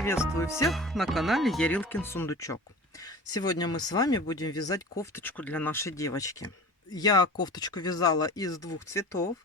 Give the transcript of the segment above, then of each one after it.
Приветствую всех на канале Ярилкин Сундучок. Сегодня мы с вами будем вязать кофточку для нашей девочки. Я кофточку вязала из двух цветов.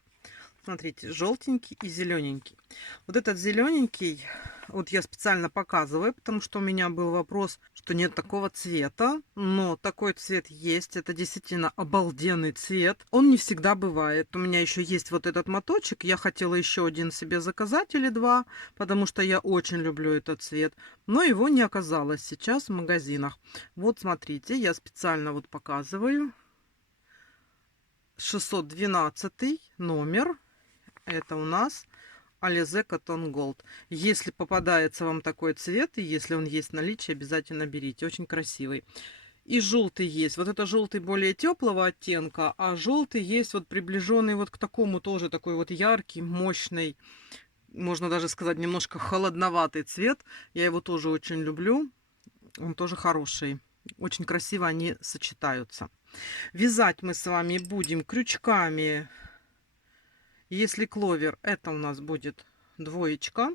Смотрите, желтенький и зелененький. Вот этот зелененький, вот я специально показываю, потому что у меня был вопрос, что нет такого цвета. Но такой цвет есть. Это действительно обалденный цвет. Он не всегда бывает. У меня еще есть вот этот моточек. Я хотела еще один себе заказать или два, потому что я очень люблю этот цвет. Но его не оказалось сейчас в магазинах. Вот смотрите, я специально вот показываю. 612 номер. Это у нас Alize Cotton Gold. Если попадается вам такой цвет, и если он есть в наличии, обязательно берите. Очень красивый. И желтый есть. Вот это желтый более теплого оттенка, а желтый есть вот приближенный вот к такому тоже такой вот яркий, мощный, можно даже сказать, немножко холодноватый цвет. Я его тоже очень люблю. Он тоже хороший. Очень красиво они сочетаются. Вязать мы с вами будем крючками. Если кловер, это у нас будет двоечка.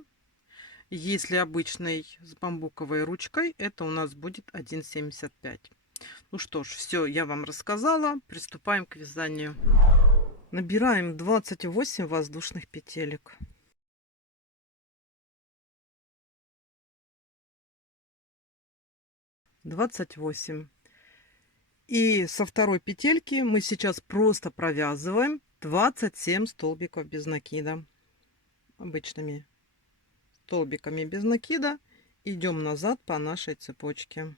Если обычный с бамбуковой ручкой, это у нас будет 1,75. Ну что ж, все, я вам рассказала. Приступаем к вязанию. Набираем 28 воздушных петелек. Двадцать восемь. И со второй петельки мы сейчас просто провязываем 27 столбиков без накида. Обычными столбиками без накида идем назад по нашей цепочке.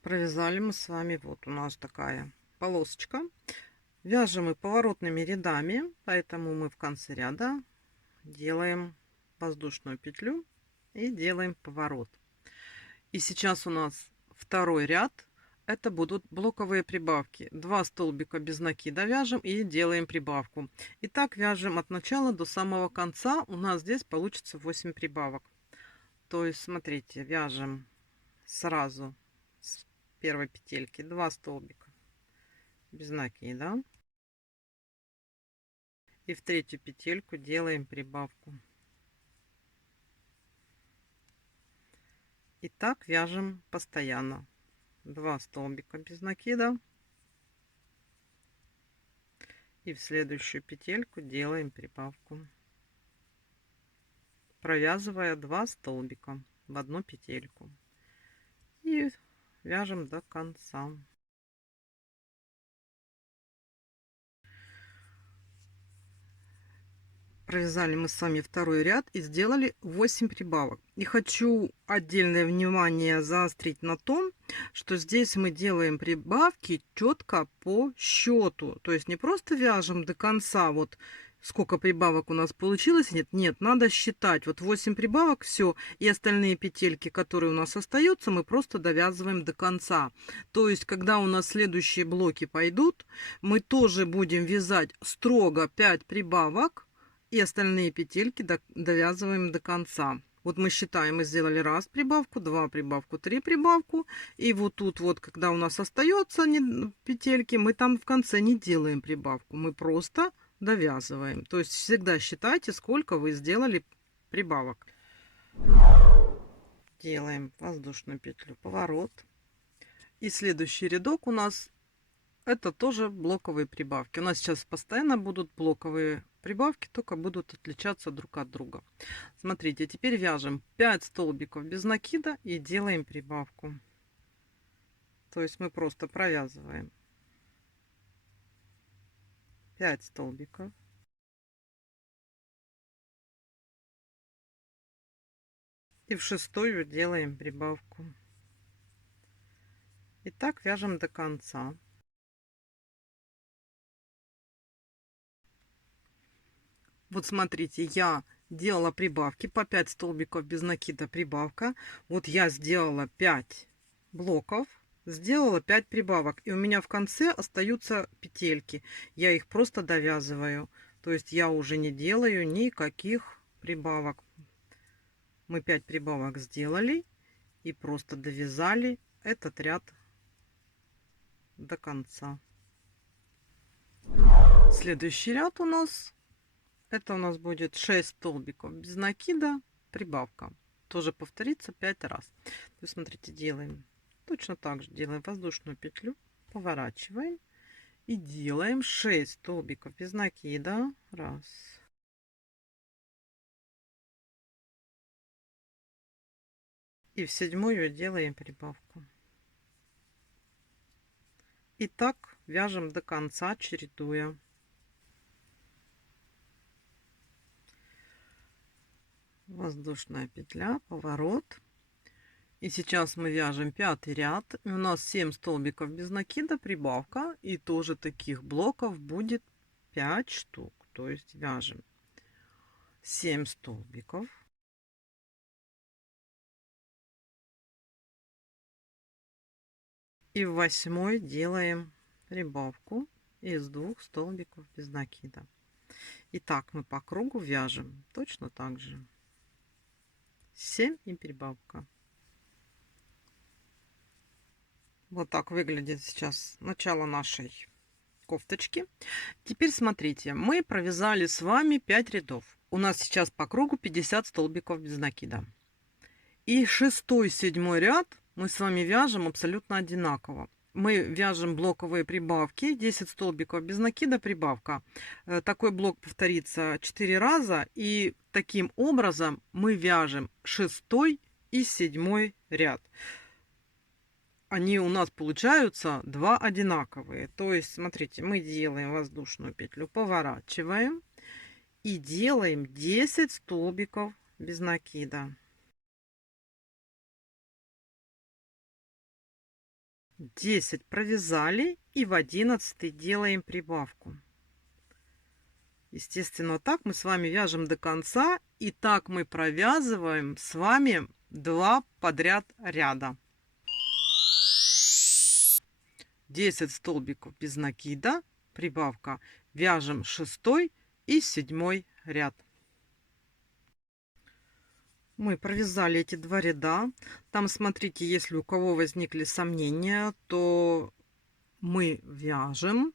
Провязали мы с вами, вот у нас такая полосочка. Вяжем мы поворотными рядами, поэтому мы в конце ряда делаем воздушную петлю и делаем поворот. И сейчас у нас второй ряд. Это будут блоковые прибавки. 2 столбика без накида вяжем и делаем прибавку. И так вяжем от начала до самого конца. У нас здесь получится 8 прибавок. То есть, смотрите, вяжем сразу с первой петельки 2 столбика без накида. И в третью петельку делаем прибавку. И так вяжем постоянно. 2 столбика без накида. И в следующую петельку делаем прибавку, провязывая 2 столбика в одну петельку. И вяжем до конца. Провязали мы с вами второй ряд и сделали 8 прибавок. И хочу отдельное внимание заострить на том, что здесь мы делаем прибавки четко по счету. То есть не просто вяжем до конца, вот сколько прибавок у нас получилось. Нет, надо считать. Вот 8 прибавок, все. И остальные петельки, которые у нас остаются, мы просто довязываем до конца. То есть, когда у нас следующие блоки пойдут, мы тоже будем вязать строго 5 прибавок. И остальные петельки довязываем до конца. Вот мы считаем, мы сделали раз прибавку, 2 прибавку, 3 прибавку. И вот тут вот, когда у нас остается петельки, мы там в конце не делаем прибавку. Мы просто довязываем. То есть всегда считайте, сколько вы сделали прибавок. Делаем воздушную петлю, поворот. И следующий рядок у нас это тоже блоковые прибавки. У нас сейчас постоянно будут блоковые прибавки, только будут отличаться друг от друга. Смотрите, теперь вяжем 5 столбиков без накида и делаем прибавку. То есть мы просто провязываем 5 столбиков. И в шестую делаем прибавку. И так вяжем до конца. Вот смотрите, я делала прибавки по 5 столбиков без накида прибавка. Вот я сделала 5 блоков, сделала 5 прибавок. И у меня в конце остаются петельки. Я их просто довязываю. То есть я уже не делаю никаких прибавок. Мы 5 прибавок сделали и просто довязали этот ряд до конца. Следующий ряд у нас Это у нас будет 6 столбиков без накида, прибавка. Тоже повторится 5 раз. То есть, смотрите, делаем точно так же. Делаем воздушную петлю, поворачиваем и делаем 6 столбиков без накида. Раз. И в 7-ю делаем прибавку. И так вяжем до конца, чередуя. Воздушная петля, поворот. И сейчас мы вяжем 5-й ряд. И у нас 7 столбиков без накида, прибавка. И тоже таких блоков будет 5 штук. То есть вяжем 7 столбиков. И в 8-й делаем прибавку из 2 столбиков без накида. И так мы по кругу вяжем точно так же. 7 и прибавка. Вот так выглядит сейчас начало нашей кофточки. Теперь смотрите, мы провязали с вами 5 рядов. У нас сейчас по кругу 50 столбиков без накида. И 6-й, 7-й ряд мы с вами вяжем абсолютно одинаково. Мы вяжем блоковые прибавки, 10 столбиков без накида, прибавка. Такой блок повторится 4 раза. И таким образом мы вяжем 6-й и 7-й ряд. Они у нас получаются 2 одинаковые. То есть, смотрите, мы делаем воздушную петлю, поворачиваем и делаем 10 столбиков без накида. 10 провязали и в 11 делаем прибавку. Естественно, так мы с вами вяжем до конца, и так мы провязываем с вами 2 подряд ряда. 10 столбиков без накида, прибавка, вяжем 6-й и 7-й ряд. Мы провязали эти 2 ряда. Там, смотрите, если у кого возникли сомнения, то мы вяжем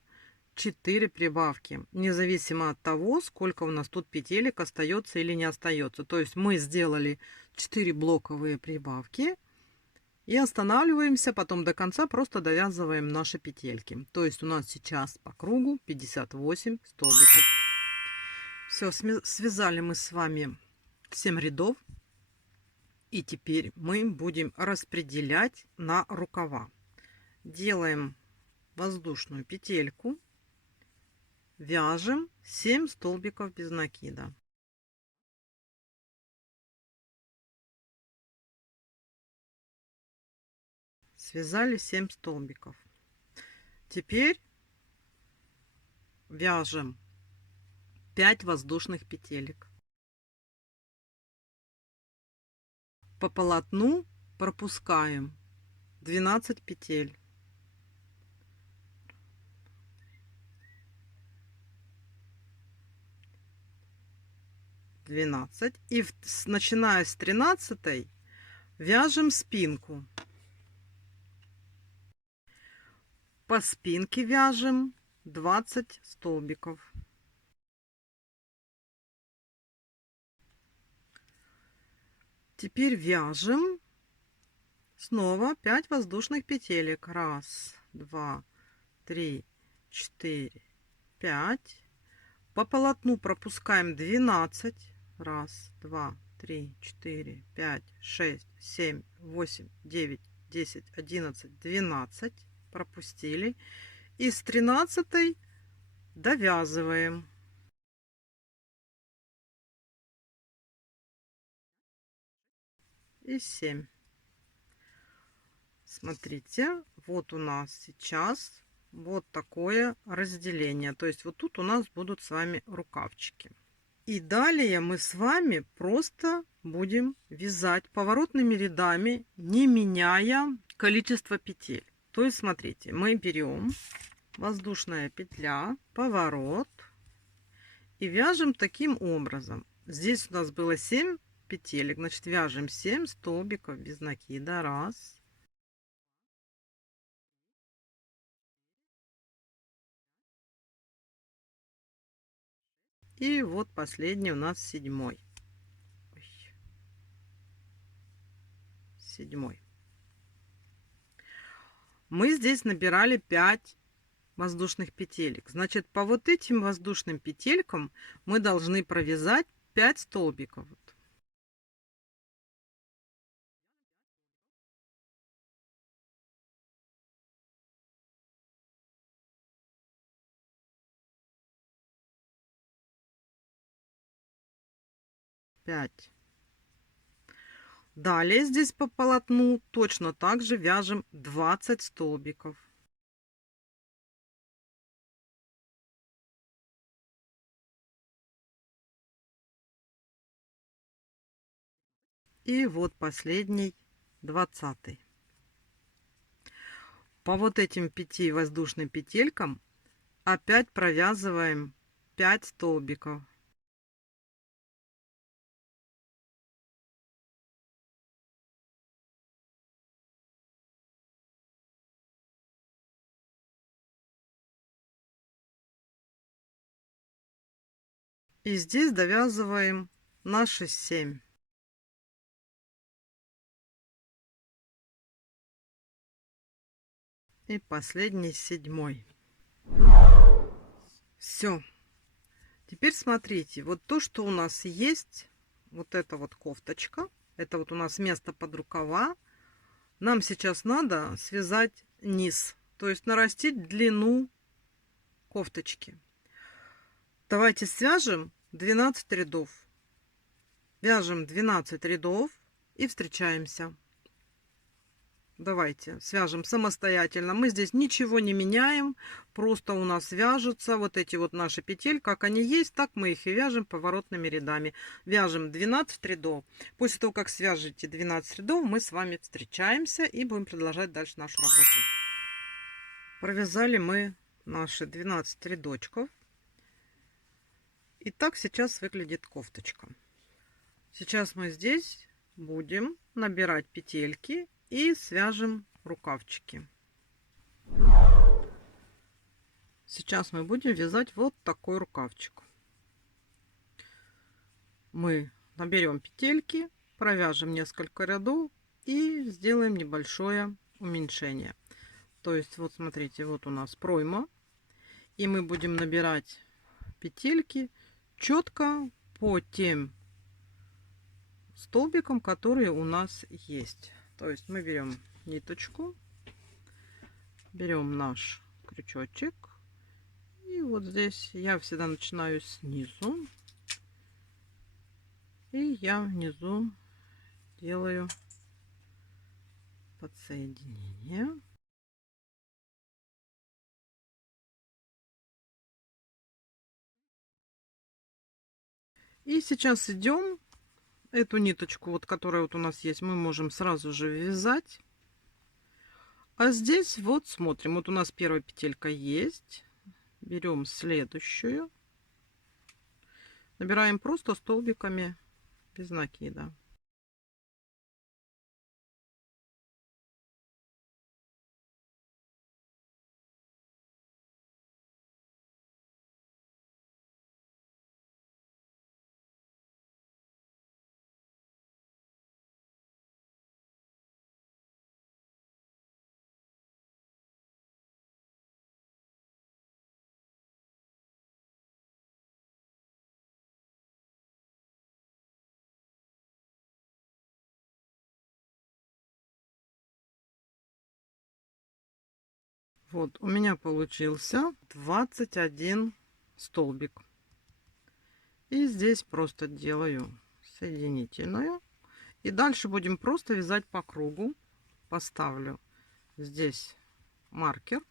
4 прибавки, независимо от того, сколько у нас тут петелек остается или не остается. То есть мы сделали 4 блоковые прибавки и останавливаемся, потом до конца просто довязываем наши петельки. То есть у нас сейчас по кругу 58 столбиков. Все, связали мы с вами 7 рядов. И теперь мы будем распределять на рукава. Делаем воздушную петельку, вяжем 7 столбиков без накида. Связали 7 столбиков. Теперь вяжем 5 воздушных петелек. По полотну пропускаем 12 петель. И начиная с 13 вяжем спинку. По спинке вяжем 20 столбиков. Теперь вяжем снова 5 воздушных петелек. 1, 2, 3, 4, 5. По полотну пропускаем 12. 1, 2, 3, 4, 5, 6, 7, 8, 9, 10, 11, 12. Пропустили. И с 13 довязываем. И 7. Смотрите, вот у нас сейчас вот такое разделение. То есть вот тут у нас будут с вами рукавчики. И далее мы с вами просто будем вязать поворотными рядами, не меняя количество петель. То есть смотрите, мы берем воздушная петля, поворот и вяжем таким образом. Здесь у нас было 7 петелек, значит вяжем 7 столбиков без накида. 1, И вот последний у нас седьмой. Ой, седьмой. Мы здесь набирали 5 воздушных петелек. Значит, по вот этим воздушным петелькам мы должны провязать 5 столбиков. 5. Далее здесь по полотну точно так же вяжем 20 столбиков. И вот последний, 20. По вот этим 5 воздушным петелькам опять провязываем 5 столбиков. И здесь довязываем наши 7. И последний, 7. Все. Теперь смотрите, вот то, что у нас есть, вот эта вот кофточка, это вот у нас место под рукава. Нам сейчас надо связать низ, то есть нарастить длину кофточки. Давайте свяжем 12 рядов. Вяжем 12 рядов и встречаемся. Давайте свяжем самостоятельно. Мы здесь ничего не меняем. Просто у нас вяжутся вот эти вот наши петель. Как они есть, так мы их и вяжем поворотными рядами. Вяжем 12 рядов. После того, как свяжете 12 рядов, мы с вами встречаемся и будем продолжать дальше нашу работу. Провязали мы наши 12 рядочков. И так сейчас выглядит кофточка. Сейчас мы здесь будем набирать петельки и свяжем рукавчики. Сейчас мы будем вязать вот такой рукавчик. Мы наберем петельки, провяжем несколько рядов и сделаем небольшое уменьшение. То есть вот смотрите, вот у нас пройма, и мы будем набирать петельки четко по тем столбикам, которые у нас есть. То есть мы берем ниточку, берем наш крючочек, и вот здесь я всегда начинаю снизу, и я внизу делаю подсоединение. И сейчас идем эту ниточку, вот которая вот у нас есть, мы можем сразу же вязать. А здесь вот смотрим, вот у нас первая петелька есть, берем следующую, набираем просто столбиками без накида. Вот у меня получился 21 столбик. И здесь просто делаю соединительную. И дальше будем просто вязать по кругу. Поставлю здесь маркер.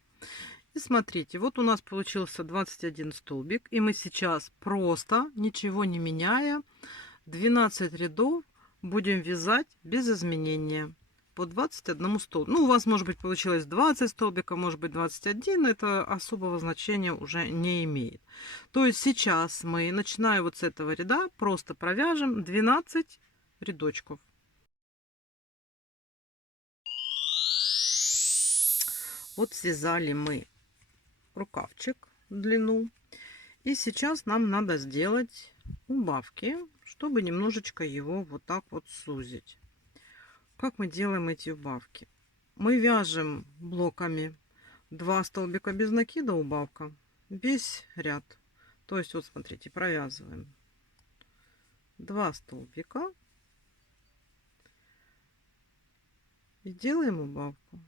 И смотрите, вот у нас получился 21 столбик. И мы сейчас просто, ничего не меняя, 12 рядов будем вязать без изменения. По 21 столбику. Ну, у вас, может быть, получилось 20 столбиков, может быть, 21. Это особого значения уже не имеет. То есть сейчас мы, начиная вот с этого ряда, просто провяжем 12 рядочков. Вот связали мы рукавчик в длину. И сейчас нам надо сделать убавки, чтобы немножечко его вот так вот сузить. Как мы делаем эти убавки? Мы вяжем блоками 2 столбика без накида убавка, весь ряд. То есть вот смотрите, провязываем 2 столбика и делаем убавку.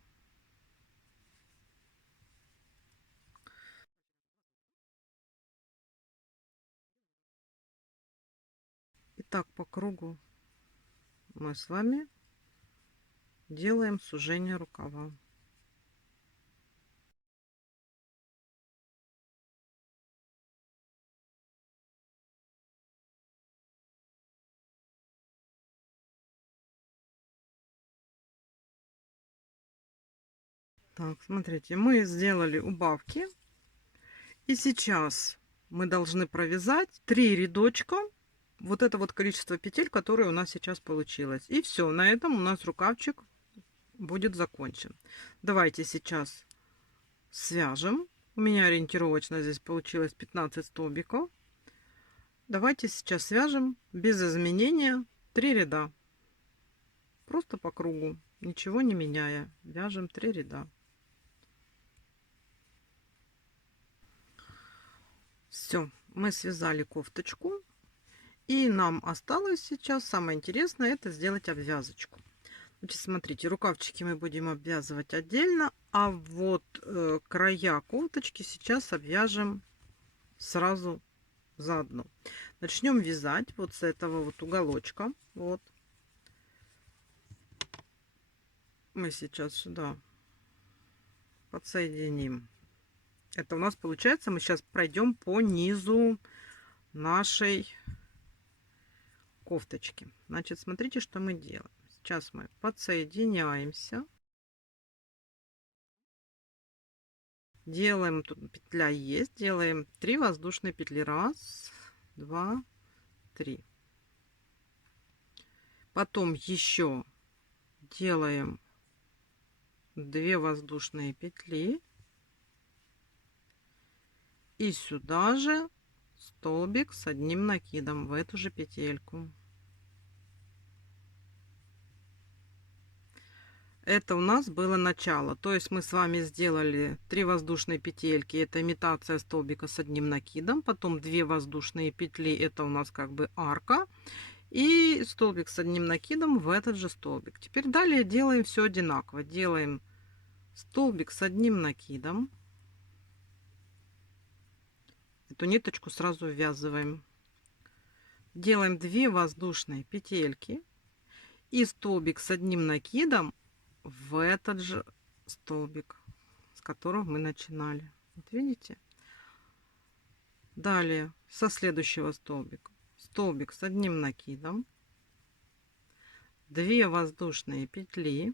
И так по кругу мы с вами делаем сужение рукава. Так, смотрите, мы сделали убавки. И сейчас мы должны провязать 3 рядочка. Вот это вот количество петель, которое у нас сейчас получилось. И все, на этом у нас рукавчик будет закончен. Давайте сейчас свяжем. У меня ориентировочно здесь получилось 15 столбиков. Давайте сейчас свяжем без изменения 3 ряда. Просто по кругу, ничего не меняя. Вяжем 3 ряда. Все, мы связали кофточку. И нам осталось сейчас, самое интересное, это сделать обвязочку. Значит, смотрите, рукавчики мы будем обвязывать отдельно, а вот края кофточки сейчас обвяжем сразу заодно. Начнем вязать вот с этого вот уголочка. Вот. Мы сейчас сюда подсоединим. Это у нас получается, мы сейчас пройдем по низу нашей кофточки. Значит, смотрите, что мы делаем. Сейчас мы подсоединяемся. Делаем, тут петля есть, делаем 3 воздушные петли. 1, 2, 3. Потом еще делаем 2 воздушные петли. И сюда же столбик с одним накидом в эту же петельку. Это у нас было начало. То есть мы с вами сделали 3 воздушные петельки. Это имитация столбика с одним накидом. Потом 2 воздушные петли. Это у нас как бы арка. И столбик с одним накидом в этот же столбик. Теперь далее делаем все одинаково. Делаем столбик с одним накидом. Эту ниточку сразу ввязываем. Делаем 2 воздушные петельки. И столбик с одним накидом в этот же столбик, с которого мы начинали. Вот видите? Далее со следующего столбика столбик с одним накидом, 2 воздушные петли,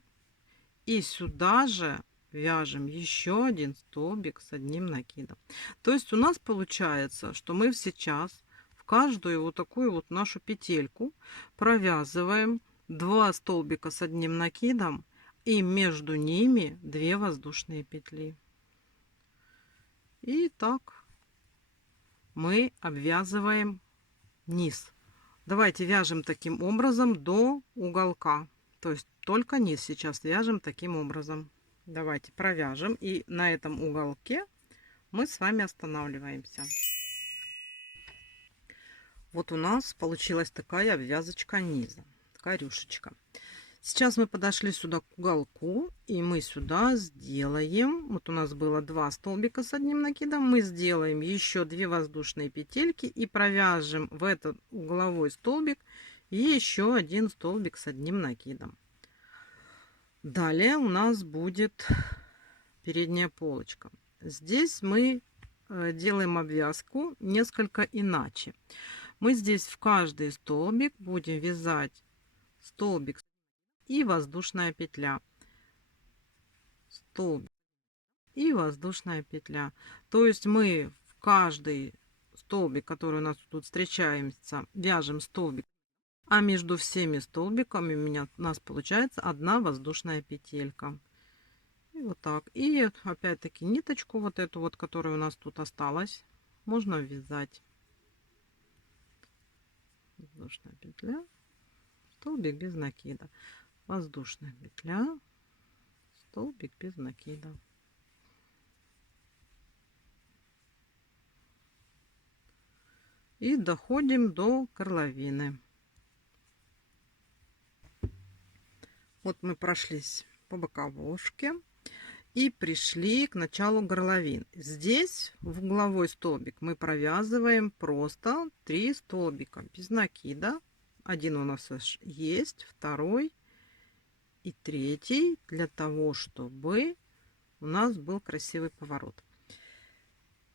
и сюда же вяжем еще один столбик с одним накидом. То есть у нас получается, что мы сейчас в каждую вот такую вот нашу петельку провязываем 2 столбика с одним накидом, и между ними 2 воздушные петли. И так мы обвязываем низ. Давайте вяжем таким образом до уголка. То есть только низ сейчас вяжем таким образом. Давайте провяжем. И на этом уголке мы с вами останавливаемся. Вот у нас получилась такая обвязочка низа. Такая рюшечка. Сейчас мы подошли сюда к уголку, и мы сюда сделаем, вот у нас было 2 столбика с одним накидом, мы сделаем еще 2 воздушные петельки и провяжем в этот угловой столбик еще один столбик с одним накидом. Далее у нас будет передняя полочка. Здесь мы делаем обвязку несколько иначе. Мы здесь в каждый столбик будем вязать столбик и воздушная петля, столбик и воздушная петля. То есть мы в каждый столбик, который у нас тут встречается, вяжем столбик, а между всеми столбиками у нас получается 1 воздушная петелька. И вот так. И опять-таки ниточку вот эту вот, которая у нас тут осталась, можно ввязать. Воздушная петля, столбик без накида, воздушная петля, столбик без накида. И доходим до горловины. Вот мы прошлись по боковушке и пришли к началу горловин. Здесь в угловой столбик мы провязываем просто 3 столбика без накида. Один у нас есть, второй и третий, для того, чтобы у нас был красивый поворот.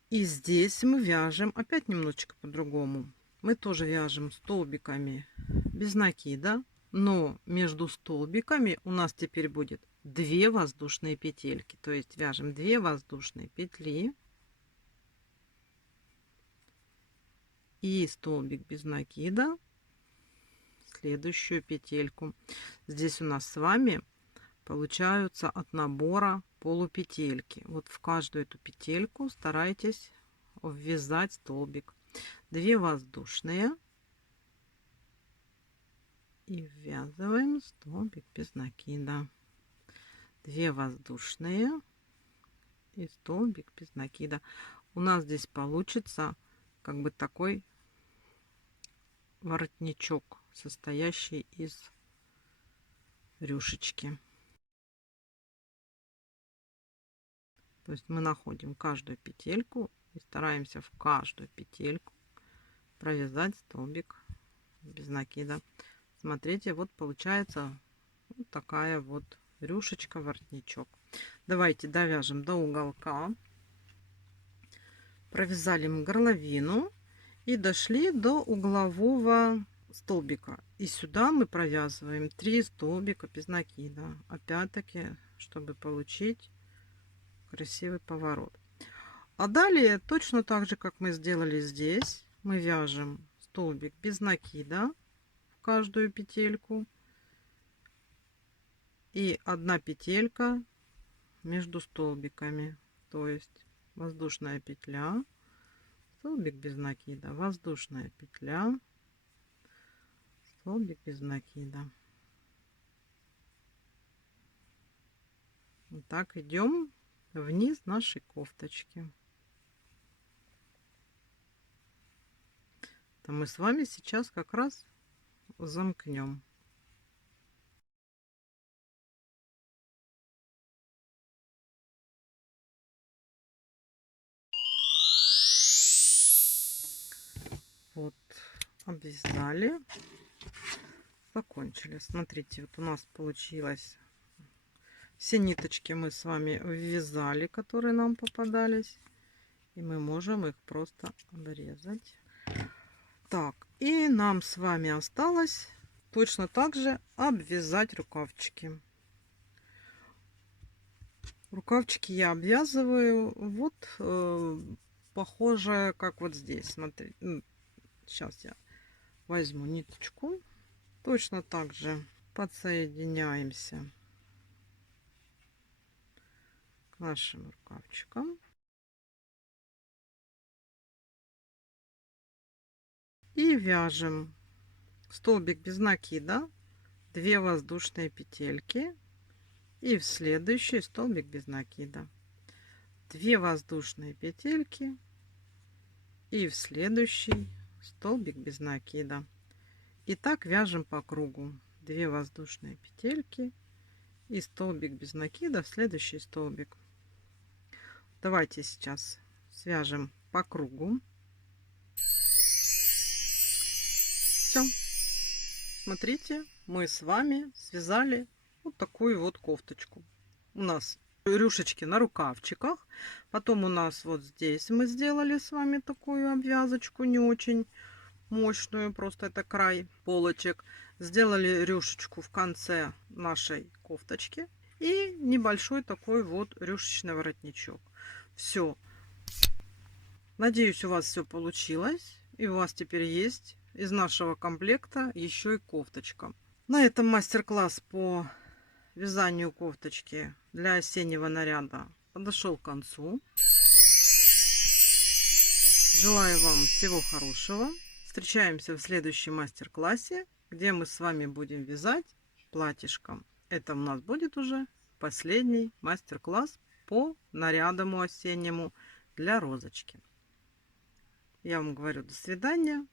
И здесь мы вяжем опять немножечко по-другому. Мы тоже вяжем столбиками без накида, но между столбиками у нас теперь будет 2 воздушные петельки. То есть вяжем 2 воздушные петли и столбик без накида, следующую петельку. Здесь у нас с вами получаются от набора полупетельки. Вот в каждую эту петельку старайтесь ввязать столбик. 2 воздушные и ввязываем столбик без накида. 2 воздушные и столбик без накида. У нас здесь получится как бы такой воротничок, состоящий из рюшечки. То есть мы находим каждую петельку и стараемся в каждую петельку провязать столбик без накида. Смотрите, вот получается вот такая вот рюшечка, воротничок. Давайте довяжем до уголка. Провязали мы горловину и дошли до углового столбика. И сюда мы провязываем 3 столбика без накида. Опять-таки, чтобы получить красивый поворот. А далее точно так же, как мы сделали здесь, мы вяжем столбик без накида в каждую петельку и 1 петелька между столбиками, то есть воздушная петля, столбик без накида, воздушная петля, столбик без накида. Вот так идем вниз нашей кофточки. То мы с вами сейчас как раз замкнем. Вот, обвязали, закончили. Смотрите, вот у нас получилось. Все ниточки мы с вами ввязали, которые нам попадались. И мы можем их просто обрезать. Так, и нам с вами осталось точно так же обвязать рукавчики. Рукавчики я обвязываю вот похоже, как вот здесь. Смотри, сейчас я возьму ниточку. Точно так же подсоединяемся к нашим рукавчикам. И вяжем столбик без накида, 2 воздушные петельки и в следующий столбик без накида, 2 воздушные петельки и в следующий столбик без накида. И так вяжем по кругу. 2 воздушные петельки и столбик без накида в следующий столбик. Давайте сейчас свяжем по кругу. Все. Смотрите, мы с вами связали вот такую вот кофточку. У нас рюшечки на рукавчиках. Потом у нас вот здесь мы сделали с вами такую обвязочку, не очень мощную, просто это край полочек. Сделали рюшечку в конце нашей кофточки и небольшой такой вот рюшечный воротничок. Все. Надеюсь, у вас все получилось и у вас теперь есть из нашего комплекта еще и кофточка. На этом мастер-класс по вязанию кофточки для осеннего наряда подошел к концу. Желаю вам всего хорошего. Встречаемся в следующем мастер-классе, где мы с вами будем вязать платьишком. Это у нас будет уже последний мастер-класс по нарядам осеннему для розочки. Я вам говорю до свидания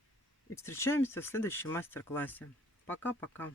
и встречаемся в следующем мастер-классе. Пока-пока.